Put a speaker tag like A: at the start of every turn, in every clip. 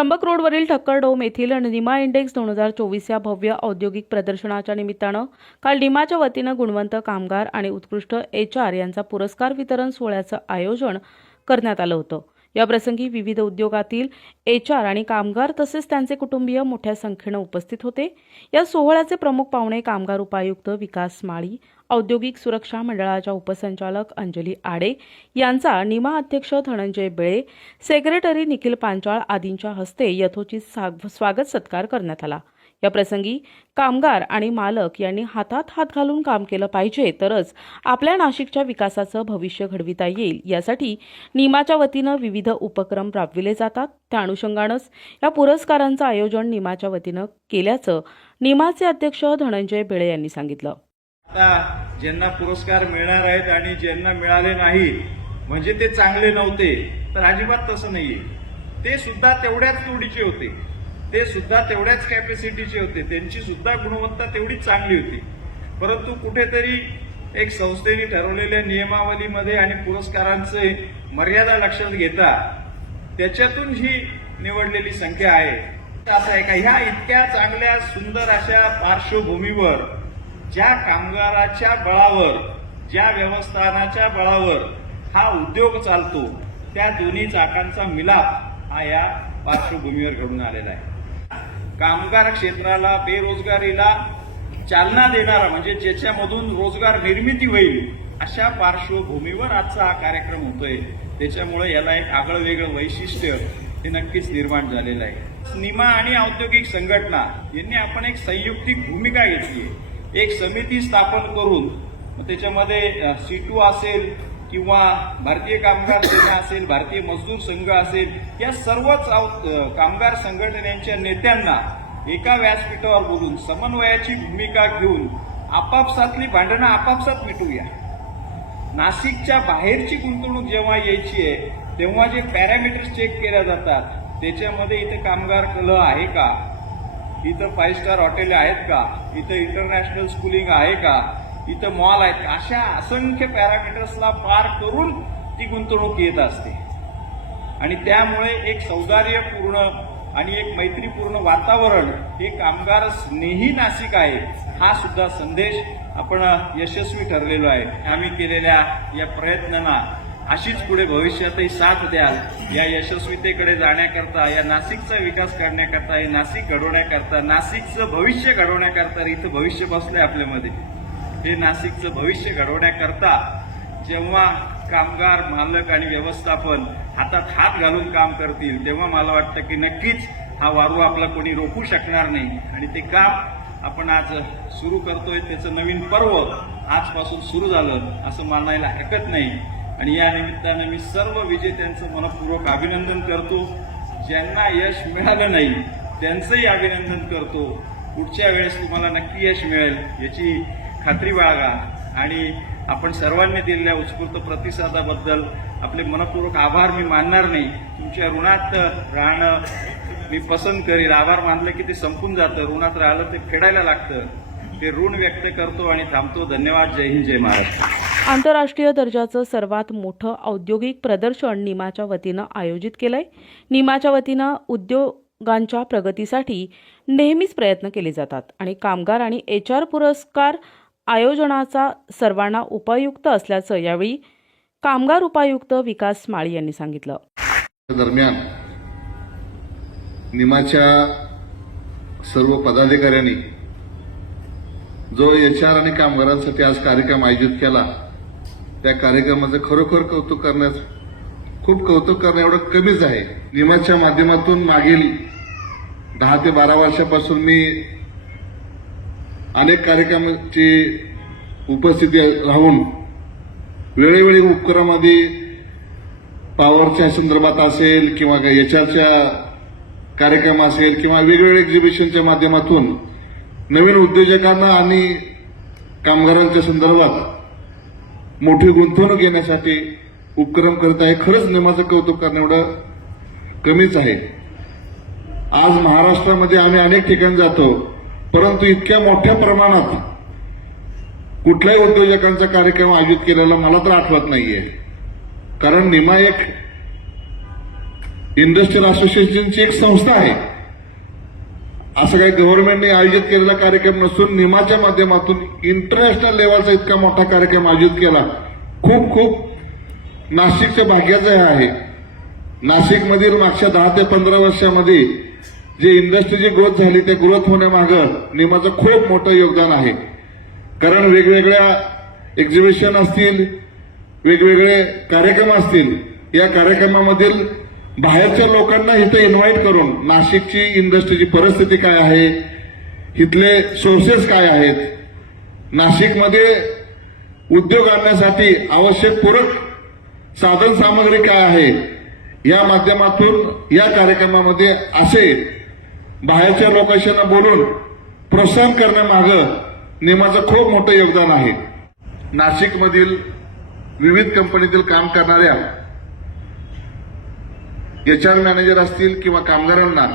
A: त्र्यंबक रोडवरील ठक्कर डोम येथील निमा इंडेक्स दोन हजार चोवीस या भव्य औद्योगिक प्रदर्शनाच्या निमित्तानं काल निमाच्या वतीनं गुणवंत कामगार आणि उत्कृष्ट एच आर यांचा पुरस्कार वितरण सोहळ्याचं आयोजन करण्यात आलं होतं. याप्रसंगी विविध उद्योगातील एच आर आणि कामगार तसेच त्यांचे कुटुंबीय मोठ्या संख्येनं उपस्थित होते. या सोहळ्याचे प्रमुख पाहुणे कामगार उपायुक्त विकास माळी औद्योगिक सुरक्षा मंडळाच्या उपसंचालक अंजली आडे यांचा निमा अध्यक्ष धनंजय बेळे सेक्रेटरी निखिल पांचाळ आदींच्या हस्ते यथोचित साग- स्वागत सत्कार करण्यात आला. या प्रसंगी कामगार आणि मालक यांनी हातात हात घालून काम केलं पाहिजे तरच आपल्या नाशिकच्या विकासाचं भविष्य घडविता येईल. यासाठी निमाच्या वतीनं विविध उपक्रम राबविले जातात. त्या अनुषंगानंच या पुरस्कारांचं आयोजन निमाच्या वतीनं केल्याचं निमाचे अध्यक्ष धनंजय बेळे यांनी सांगितलं.
B: आता ज्यांना पुरस्कार मिळणार आहेत आणि ज्यांना मिळाले नाही म्हणजे ते चांगले नव्हते तर अजिबात तसं नाहीये. ते सुद्धा तेवढ्याच तोडीचे होते. ते सुद्धा तेवढ्याच कॅपॅसिटीचे होते. त्यांची सुद्धा गुणवत्ता तेवढीच चांगली होती. परंतु कुठेतरी एक संस्थेने ठरवलेल्या नियमावलीमध्ये आणि पुरस्कारांचे मर्यादा लक्षात घेता त्याच्यातून ही निवडलेली संख्या आहे. असं आहे का ह्या इतक्या चांगल्या सुंदर अशा पार्श्वभूमीवर ज्या कामगाराच्या बळावर ज्या व्यवस्थानाच्या बळावर हा उद्योग चालतो त्या दोन्ही चाकांचा मिलाप हा या पार्श्वभूमीवर घडून आलेला आहे. कामगार क्षेत्राला बेरोजगारीला चालना देणारा म्हणजे ज्याच्यामधून रोजगार निर्मिती होईल अशा पार्श्वभूमीवर आजचा हा कार्यक्रम होतोय. त्याच्यामुळे याला एक आगळं वेगळं वैशिष्ट्य हे नक्कीच निर्माण झालेलं आहे. निमा आणि औद्योगिक संघटना यांनी आपण एक संयुक्तिक भूमिका घेतली आहे. एक समिती स्थापन करून मग त्याच्यामध्ये सीटू असेल किंवा भारतीय कामगार सेना असेल भारतीय मजदूर संघ असेल या सर्वच औ- कामगार संघटनांच्या नेत्यांना एका व्यासपीठावर बोलून समन्वयाची भूमिका घेऊन आपापसातली भांडणं आपापसात मिटवूया. नाशिकच्या बाहेरची गुंतवणूक जेव्हा यायची आहे तेव्हा जे पॅरामीटर्स चेक केल्या जातात त्याच्यामध्ये इथं कामगार कलह आहे का? इथं फाईव्ह स्टार हॉटेल आहेत का? इथं इंटरनॅशनल स्कूलिंग आहे का? इथं मॉल आहेत. अशा असंख्य पॅरामीटर्सला पार करून ती गुंतवणूक येत असते. आणि त्यामुळे एक सौंदर्यपूर्ण आणि एक मैत्रीपूर्ण वातावरण हे कामगार स्नेही नाशिक आहे हा सुद्धा संदेश आपण यशस्वी ठरलेलो आहे. आम्ही केलेल्या या प्रयत्नांना अशीच पुढे भविष्यातही साथ द्याल. या यशस्वीतेकडे जाण्याकरता या नाशिकचा विकास करण्याकरता हे नाशिक घडवण्याकरता नाशिकचं भविष्य घडवण्याकरता इथं भविष्य बसलंय आपल्यामध्ये. हे नाशिकचं भविष्य घडवण्याकरता जेव्हा कामगार मालक आणि व्यवस्थापन हातात हात घालून काम करतील तेव्हा मला वाटतं की नक्कीच हा वारू आपला कोणी रोखू शकणार नाही. आणि ते काम आपण आज सुरू करतोय त्याचं नवीन पर्व आजपासून सुरू झालं असं मानायला हरकत नाही. आणि या निमित्तानं मी सर्व विजेत्यांचं मनपूर्वक अभिनंदन करतो. ज्यांना यश मिळालं नाही त्यांचंही अभिनंदन करतो. पुढच्या वेळेस तुम्हाला नक्की यश मिळेल याची खात्री बाळगा. आणि आपण सर्वांनी दिलेल्या उत्स्फूर्त प्रतिसादाबद्दल आपले मनपूर्वक आभार मी मानणार नाही. तुमच्या ऋणात राहणं मी पसंत करेल आभार मानलं की ते संपून जातं. ऋणात राहिलं ते फेडायला लागतं. ते ऋण व्यक्त करतो आणि थांबतो. धन्यवाद. जय हिंद जय महाराष्ट्र.
A: आंतरराष्ट्रीय दर्जाचं सर्वात मोठं औद्योगिक प्रदर्शन निमाच्या वतीनं आयोजित केलंय. निमाच्या वतीनं उद्योगांच्या प्रगतीसाठी नेहमीच प्रयत्न केले जातात आणि कामगार आणि एच आर पुरस्कार आयोजनाचा सर्वांना उपयुक्त असल्याचं यावेळी कामगार उपायुक्त विकास माळी यांनी सांगितलं.
C: दरम्यान निमाच्या सर्व पदाधिकाऱ्यांनी जो एच आर आणि कामगारांसाठी आज कार्यक्रम आयोजित केला त्या कार्यक्रमाचं खरोखर कौतुक करण्यास खूप कौतुक करणं एवढं कमीच आहे. निमाच्या माध्यमातून मागील दहा ते बारा वर्षापासून मी अनेक कार्यक्रमाची उपस्थिती राहून वेळोवेळी उपक्रमामध्ये पॉवरच्या संदर्भात असेल किंवा एच आरच्या कार्यक्रम असेल किंवा वेगवेगळ्या एक्झिबिशनच्या माध्यमातून नवीन उद्योजकांना आणि कामगारांच्या संदर्भात मोठी गुंतवणूक येण्यासाठी उपक्रम करत आहे. खरंच नियमाचं कौतुक करणं एवढं कमीच आहे. आज महाराष्ट्रामध्ये आम्ही अनेक ठिकाणी जातो. परंतु इतक्या मोठ्या प्रमाणात कुठल्याही उद्योजकांचा कार्यक्रम आयोजित केलेला मला तर आठवत नाहीये. कारण निमा एक इंडस्ट्रियल असोसिएशनची एक संस्था आहे. असं काही गव्हर्नमेंटने आयोजित केलेला कार्यक्रम नसून निमाच्या माध्यमातून इंटरनॅशनल लेवलचा इतका मोठा कार्यक्रम आयोजित केला. खूप खूप नाशिकच्या भाग्याचं हे आहे. नाशिकमधील मागच्या दहा ते पंधरा वर्षामध्ये जे इंडस्ट्रीची ग्रोथ झाली ते ग्रोथ होण्यामागं निमाचं खूप मोठं योगदान आहे. कारण वेगवेगळ्या एक्झिबिशन असतील वेगवेगळे कार्यक्रम असतील या कार्यक्रमामधील बाहेरच्या लोकांना इथं इन्व्हाइट करून नाशिकची इंडस्ट्रीची परिस्थिती काय आहे इथले सोर्सेस काय आहेत नाशिकमध्ये उद्योग आणण्यासाठी आवश्यक पूरक साधन सामग्री काय आहे या माध्यमातून या कार्यक्रमामध्ये असे बाहेरच्या लोकांशी बोलून प्रोत्साहन करण्यामागं निमाचं खूप मोठं योगदान आहे. नाशिकमधील विविध कंपनीतील काम करणाऱ्या एच आर मॅनेजर असतील किंवा कामगारांना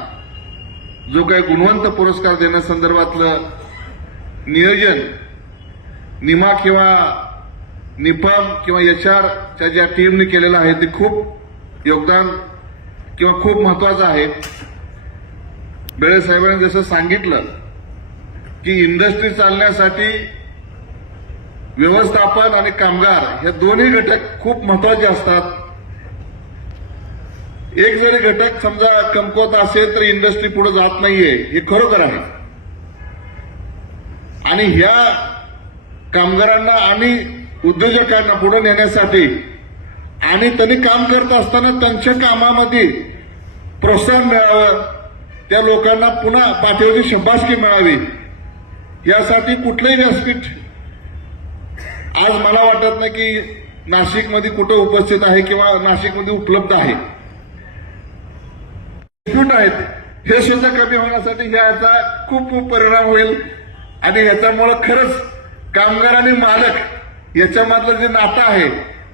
C: जो काही गुणवंत पुरस्कार देण्यासंदर्भातलं नियोजन निमा किंवा निपम किंवा एच आरच्या ज्या टीमने केलेलं आहे ते खूप योगदान किंवा खूप महत्वाचं आहे. बेळे साहेबांनी जसं सांगितलं की इंडस्ट्री चालण्यासाठी व्यवस्थापन आणि कामगार हे दोन्ही घटक खूप महत्त्वाचे असतात. एक जरी घटक समजा कमकुवत असेल तर इंडस्ट्री पुढे जात नाहीये हे खरोखर आहे. आणि ह्या कामगारांना आणि उद्योजकांना पुढे नेण्यासाठी आणि त्यांनी काम करत असताना त्यांच्या कामामध्ये प्रोत्साहन मिळावं त्या लोकांना पुन्हा पाठीवरची शब्बासकी मिळावी. यासाठी कुठलंही व्यासपीठ आज मला वाटत नाही की नाशिकमध्ये कुठं उपस्थित आहे किंवा नाशिकमध्ये उपलब्ध आहे. आहेत हे सुद्धा कमी होण्यासाठी ह्याचा खूप खूप परिणाम होईल. आणि ह्याच्यामुळं खरंच कामगार आणि मालक याच्यामधलं जे नातं आहे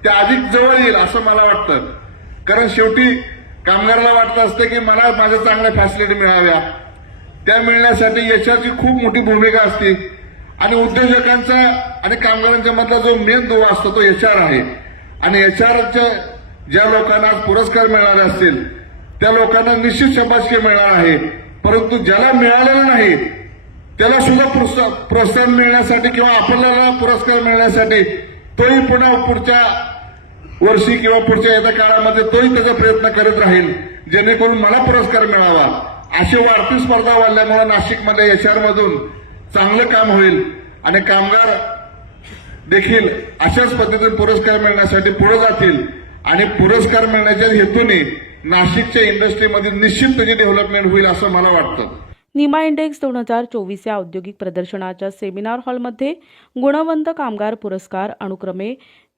C: ते अधिक जवळ येईल असं मला वाटतं. कारण शेवटी कामगाराला वाटतं असतं की मला माझ्या चांगल्या फॅसिलिटी मिळाव्या. त्या मिळण्यासाठी यशाची खूप मोठी भूमिका असते. आणि उद्योजकांचा आणि कामगारांच्या मधला जो मेन दुवा असतो तो एच आर आहे. आणि एच आरच्या ज्या लोकांना पुरस्कार मिळणारे असतील त्या लोकांना निश्चित शबासकी मिळणार आहे. परंतु ज्याला मिळालेला नाही त्याला सुद्धा प्रोत्साहन मिळण्यासाठी किंवा आपल्याला पुरस्कार मिळण्यासाठी तोही पुन्हा पुढच्या वर्षी किंवा पुढच्या येत्या काळामध्ये तोही त्याचा प्रयत्न करत राहील जेणेकरून मला पुरस्कार मिळावा. अशी वाढती स्पर्धा वाढल्यामुळे नाशिकमध्ये एचआर मधून चांगलं काम होईल आणि कामगार देखील अशाच पद्धतीने पुरस्कार मिळण्यासाठी पुढे जातील. आणि पुरस्कार मिळण्याच्या हेतूने नाशिकच्या इंडस्ट्रीमध्ये निश्चित त्याची डेव्हलपमेंट होईल असं मला वाटतं.
A: निमा इंडेक्स दोन हजार चोवीस या औद्योगिक प्रदर्शनाच्या सेमिनार हॉलमध्ये गुणवंत कामगार पुरस्कार अनुक्रमे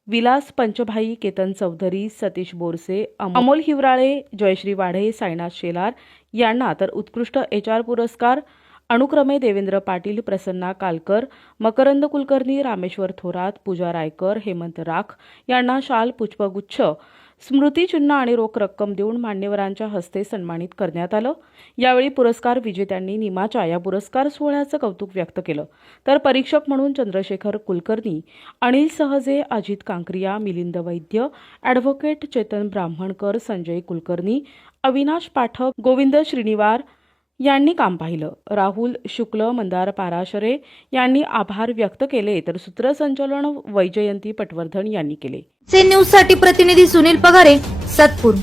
A: विलास पंचभाई केतन चौधरी सतीश बोरसे अमोल हिवराळे जयश्री वाढे साईनाथ शेलार यांना तर उत्कृष्ट एच आर पुरस्कार अनुक्रमे देवेंद्र पाटील प्रसन्ना कालकर मकरंद कुलकर्णी रामेश्वर थोरात पूजा रायकर हेमंत राख यांना शाल पुष्पगुच्छ स्मृतिचिन्ह आणि रोख रक्कम देऊन मान्यवरांच्या हस्ते सन्मानित करण्यात आलं. यावेळी पुरस्कार विजेत्यांनी निमाच्या या पुरस्कार सोहळ्याचं कौतुक व्यक्त केलं. तर परीक्षक म्हणून चंद्रशेखर कुलकर्णी अनिल सहजे अजित कांक्रिया मिलिंद वैद्य ॲडव्होकेट चेतन ब्राह्मणकर संजय कुलकर्णी अविनाश पाठक गोविंद श्रीनिवार यांनी काम पाहिलं. राहुल शुक्ल मंदार पाराशरे यांनी आभार व्यक्त केले तर सूत्रसंचालन वैजयंती पटवर्धन यांनी केले.
D: न्यूजसाठी प्रतिनिधी सुनील पगारे सातपूर.